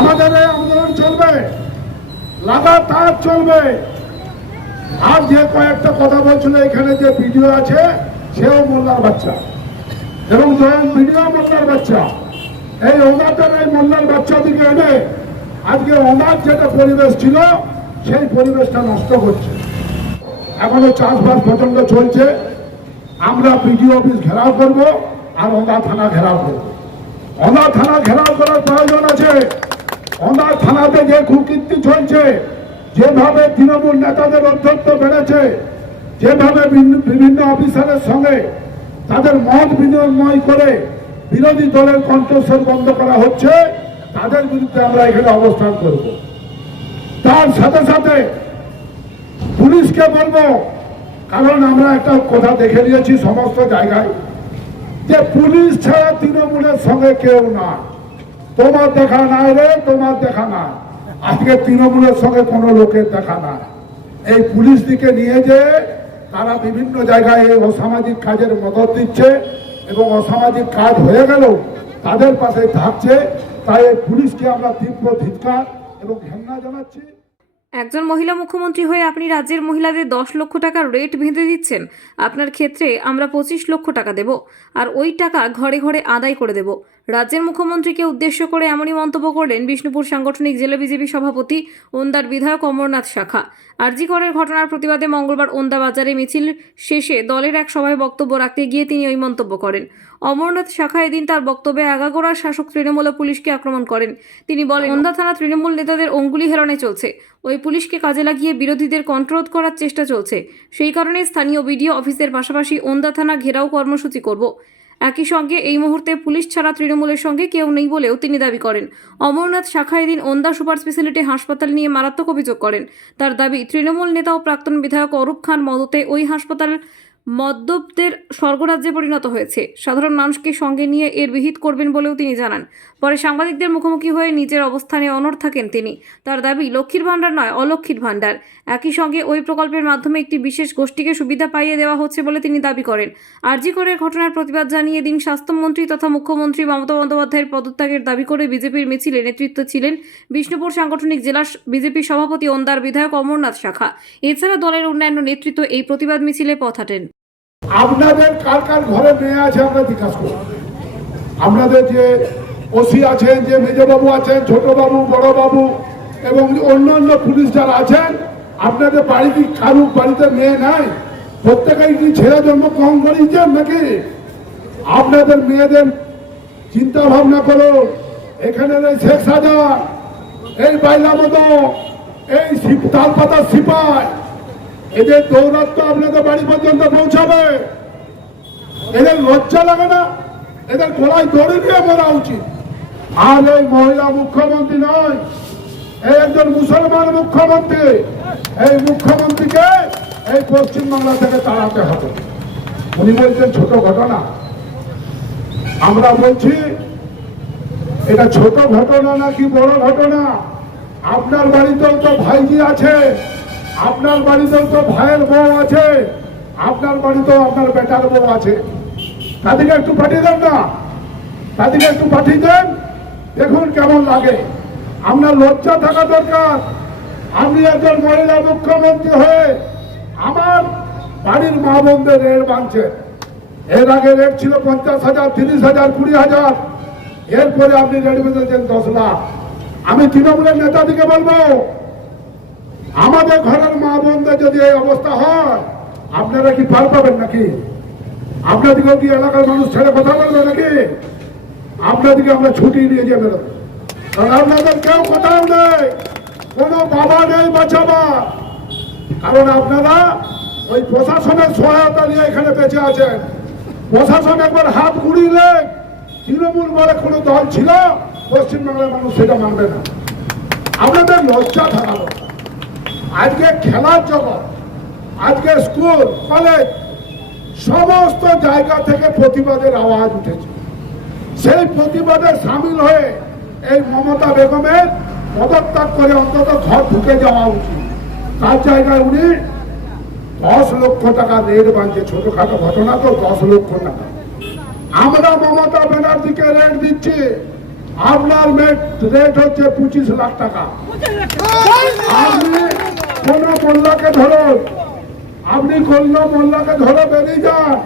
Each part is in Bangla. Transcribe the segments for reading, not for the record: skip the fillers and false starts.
আমাদের এই আন্দোলন চলবে, লাগাতার চলবে। আর যে কয়েকটা কথা বলছিল এখানে যে ভিডিও আছে সেও মোল্লার বাচ্চা এবং জয়েন ভিডিও মোল্লার বাচ্চা। এই ওনাদের এই মোল্লার বাচ্চাদিকে এনে আজকে ওনার যেটা পরিবেশ ছিল সেই পরিবেশটা নষ্ট করছে। এখনো চাষবাস প্রচন্ড চলছে। আমরা বিডিও অফিস ঘেরাও করব আর ওন্দা থানা ঘেরাও করব। ওন্দা থানা ঘেরাও করার প্রয়োজন আছে। ওন্দা থানাতে যে কুকীর্তি চলছে, যেভাবে তৃণমূল নেতাদের অধ্যক্ষ বেড়েছে, যেভাবে বিভিন্ন অফিসারের সঙ্গে তাদের মত বিনিময় করে বিরোধী দলের কণ্ঠস্বর বন্ধ করা হচ্ছে, তাদের বিরুদ্ধে আমরা এখানে অবস্থান করব। তার সাথে সাথে পুলিশকে বলবো, কারণ আমরা একটা কথা দেখে নিয়েছি সমস্ত জায়গায় যে পুলিশ ছাড়া তৃণমূলের সঙ্গে কেউ না। তোমার দেখা নাই রে, তোমার দেখা না। আজকে তৃণমূলের সঙ্গে কোনো লোকের দেখা না। এই পুলিশ দিকে নিয়ে যে তারা বিভিন্ন জায়গায় এই অসামাজিক কাজের মদত দিচ্ছে এবং অসামাজিক কাজ হয়ে গেল তাদের পাশে থাকছে। তাই এই পুলিশকে আমরা তীব্র ধিক্কার এবং ঘৃণা জানাচ্ছি। একজন মহিলা মুখ্যমন্ত্রী হয়ে আপনি রাজ্যের মহিলাদের 10 লক্ষ টাকার রেট বেঁধে দিচ্ছেন। আপনার ক্ষেত্রে আমরা 25 লক্ষ টাকা দেব, আর ওই টাকা ঘরে ঘরে আদায় করে দেব। রাজ্যের মুখ্যমন্ত্রীকে উদ্দেশ্য করে এমনই মন্তব্য করলেন বিষ্ণুপুর সাংগঠনিক জেলা বিজেপি সভাপতি ওন্দার বিধায়ক অমরনাথ শাখা। আরজি করের ঘটনার প্রতিবাদে মঙ্গলবার ওন্দা বাজারে মিছিল শেষে দলের এক সভায় বক্তব্য রাখতে গিয়ে তিনি ওই মন্তব্য করেন। অমরনাথ শাখা এদিন তার বক্তব্যে আগাগোড়ার শাসক তৃণমূল ও পুলিশকে আক্রমণ করেন। তিনি বলেন, ওন্দা থানা তৃণমূল নেতাদের অঙ্গুলি হেলনে চলছে। ওই পুলিশকে কাজে লাগিয়ে বিরোধীদের কন্ট্রোল করার চেষ্টা চলছে। সেই কারণে স্থানীয় বিডিও অফিসের পাশাপাশি ওন্দা থানা ঘেরাও কর্মসূচি করব। একই সঙ্গে এই মুহূর্তে পুলিশ ছাড়া তৃণমূলের সঙ্গে কেউ নেই বলেও তিনি দাবি করেন। অমরনাথ শাখা এদিন ওন্দা সুপার স্পেশালিটি হাসপাতাল নিয়ে মারাত্মক অভিযোগ করেন। তার দাবি, তৃণমূল নেতা ও প্রাক্তন বিধায়ক অরূপ খান মদতে ওই হাসপাতাল মদ্যপদের স্বর্গরাজ্যে পরিণত হয়েছে। সাধারণ মানুষকে সঙ্গে নিয়ে এর বিহিত করবেন বলেও তিনি জানান। পরে সাংবাদিকদের মুখোমুখি হয়ে নিজের অবস্থানে অনড় থাকেন তিনি। তার দাবি, লক্ষ্মীর ভাণ্ডার নয়, অলক্ষ্মীর ভাণ্ডার। একই সঙ্গে ওই প্রকল্পের মাধ্যমে একটি বিশেষ গোষ্ঠীকে সুবিধা পাইয়ে দেওয়া হচ্ছে বলে তিনি দাবি করেন। আরজি করের ঘটনার প্রতিবাদ জানিয়ে দিন স্বাস্থ্যমন্ত্রী তথা মুখ্যমন্ত্রী মমতা বন্দ্যোপাধ্যায়ের পদত্যাগের দাবি করে বিজেপির মিছিলে নেতৃত্ব ছিলেন বিষ্ণুপুর সাংগঠনিক জেলা বিজেপি সভাপতি ওন্দার বিধায়ক অমরনাথ শাখা। এছাড়া দলের অন্যান্য নেতৃত্ব এই প্রতিবাদ মিছিলে পথ হাঁটেন। আপনাদের কার কার ঘরে মেয়ে আছে আমরা জিজ্ঞাসা করব। আপনাদের যে ওসি আছেন, যে মেজবাবু আছেন, ছোট বাবু, বড় বাবু এবং অন্যান্য পুলিশ যারা আছেন, আপনাদের বাড়ি কি কারু বাড়িতে মেয়ে নাই? প্রত্যেকেই কি ছেলে জন্মগ্রহণ করিয়েছেন নাকি? আপনাদের মেয়েদের চিন্তা ভাবনা করো। এখানে এই শেখ সাজা, এই বাইলা মতো, এই তালপাতা সিপাই, এদের দৌরাত্ম আপনাদের বাড়ি পর্যন্ত পৌঁছাবে। এদের লজ্জা লাগে না? এদের গলায় দড়ি দিয়ে মরা উচিত। আর এই মহিলা মুখ্যমন্ত্রী নয়, এই একজন মুসলমান মুখ্যমন্ত্রী। এই মুখ্যমন্ত্রীকে এই পশ্চিমবাংলা থেকে তাড়াতে হবে। উনি বলছেন ছোট ঘটনা, আমরা বলছি এটা ছোট ঘটনা নাকি বড় ঘটনা? আপনার বাড়িতেও তো ভাইজি আছে, আপনার বাড়িতেও তো ভাইয়ের বউ আছে, আপনার বাড়িতেও আপনার বেটার বউ আছে। তাদেরকে একটু পাঠিয়ে দেন না, তাদেরকে একটু পাঠিয়ে দেন, দেখুন কেমন লাগে। আপনার লজ্জা থাকা দরকার। আপনি একজন মহিলা মুখ্যমন্ত্রী হয়ে আমার বাড়ির মা বোনদের রেট বাঁধছেন। এর আগে রেট ছিল 50,000, 30,000, 20,000। এরপরে আপনি রেট বেঁধেছেন 10 লাখ। আমি তৃণমূলের নেতাদিকে বলবো, আমাদের ঘরের মা বোনদের যদি এই অবস্থা হয়, আপনারা কি পার পাবেন নাকি? আপনাদেরকেও কি এলাকার মানুষ ছেড়ে কথা বলবে নাকি? আপনাদেরকে আমরা ছুটি নিয়ে যাবে, কারণ আপনাদের কেউ কোথাও নেই, কোনো বাবা নেই বাঁচাবা। কারণ আপনারা ওই প্রশাসনের সহায়তা নিয়ে এখানে বেঁচে আছেন। প্রশাসন একবার হাত ঘুরিয়ে, তৃণমূল বলে কোনো দল ছিল, পশ্চিমবাংলার মানুষ সেটা মানবে না। আপনাদের লজ্জা থাকালো। আজকে খেলার জগৎ, আজকে স্কুল, কলেজ, সমস্ত জায়গা থেকে প্রতিবাদের আওয়াজ উঠেছে। সেই প্রতিবাদে সামিল হয়ে এই মমতা বেগমের পদত্যাগ করে অন্তত ঘর ঢুকে যাওয়া উচিত। তার জায়গায় উনি 10 লক্ষ টাকা রেট বাঁধছে। ছোটখাটো ঘটনা তো, 10 লক্ষ টাকা। আমরা মমতা ব্যানার্জিকে রেট দিচ্ছি, আপনার রেট হচ্ছে 25 লাখ টাকা। আপনি কোন মোল্লাকে ধরুন, আপনি কোন মোল্লাকে ধরে বেরিয়ে যান,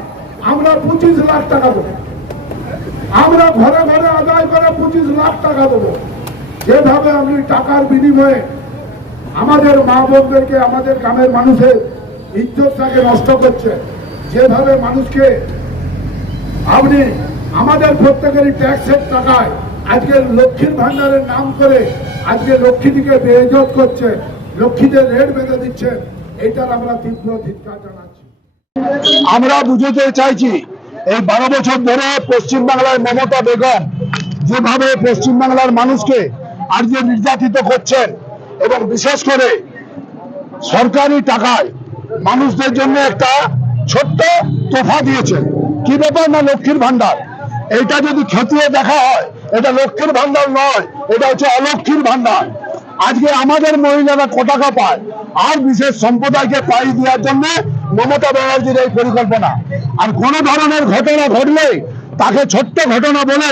আমরা 25 লাখ টাকা দেবো। আমরা ঘরে ঘরে আদায় করে 25 লাখ টাকা দেবো। যেভাবে আপনি টাকার বিনিময়ে আমাদের মা বোনদেরকে, আমাদের গ্রামের মানুষের ইজ্জতটাকে নষ্ট করছে, যেভাবে মানুষকে আপনি আমাদের প্রত্যেকেরই ট্যাক্সের টাকায় আজকে লক্ষ্মীর ভান্ডারের নাম করে আজকে লক্ষ্মীটিকে বেইজ্জত করছে, লক্ষ্মীদের রেট বেঁধে দিচ্ছে, এটার আমরা তীব্র ধিক্কার জানাচ্ছি। আমরা বুঝতে চাইছি এই 12 বছর ধরে পশ্চিমবাংলার মমতা বেগম যেভাবে পশ্চিমবাংলার মানুষকে আজকে নির্যাতিত করছেন এবং বিশেষ করে সরকারি টাকায় মানুষদের জন্য একটা ছোট্ট তোফা দিয়েছেন। কি ব্যাপার না লক্ষ্মীর ভান্ডার, এটা যদি খতিয়ে দেখা হয় এটা লক্ষ্মীর ভান্ডার নয়, এটা হচ্ছে অলক্ষ্মীর ভান্ডার। আজকে আমাদের মহিলারা ক টাকা পায় আর বিশেষ সম্প্রদায়কে পাই দেওয়ার জন্য মমতা ব্যানার্জির এই পরিকল্পনা। আর কোন ধরনের ঘটনা ঘটলে তাকে ছোট্ট ঘটনা বলে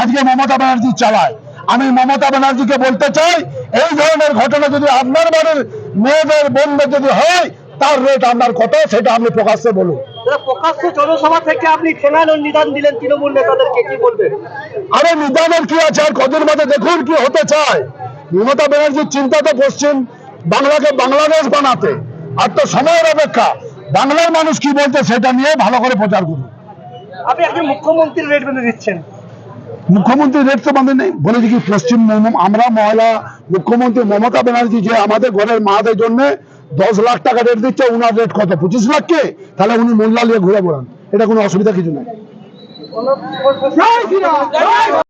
আজকে মমতা ব্যানার্জি চালায়। আমি মমতা ব্যানার্জিকে বলতে চাই, এই ধরনের ঘটনা যদি আপনার বাড়ির মেয়েদের বোনদের যদি হয়, তার রেট আপনার কত সেটা আপনি প্রকাশ্যে বলুন। প্রকাশ্য জনসভা থেকে আপনি ফেনাল নিদান দিলেন তৃণমূল নেতাদেরকে, কি বলবেন? আরে নিদানের কি আছে, আর কদিন বাদে দেখুন কি হতে চায়। মমতা ব্যানার্জির চিন্তা তো পশ্চিম বাংলাকে বাংলাদেশ বানাতে, আর তো সময়ের অপেক্ষা। বাংলার মানুষ কি বলতে সেটা নিয়ে ভালো করে প্রচার করুন। আপনি একজন মুখ্যমন্ত্রীর রেট বেঁধে দিচ্ছেন। মুখ্যমন্ত্রী রেট তো বাঁধে নেই, বলেছি কি পশ্চিম আমরা মহিলা মুখ্যমন্ত্রী মমতা ব্যানার্জি যে আমাদের ঘরের মাদের জন্য 10 লাখ টাকা রেট দিচ্ছে, উনার রেট কত 25 লাখ কে? তাহলে উনি মোল্লা নিয়ে ঘুরে বেড়ান, এটা কোনো অসুবিধা কিছু নাই।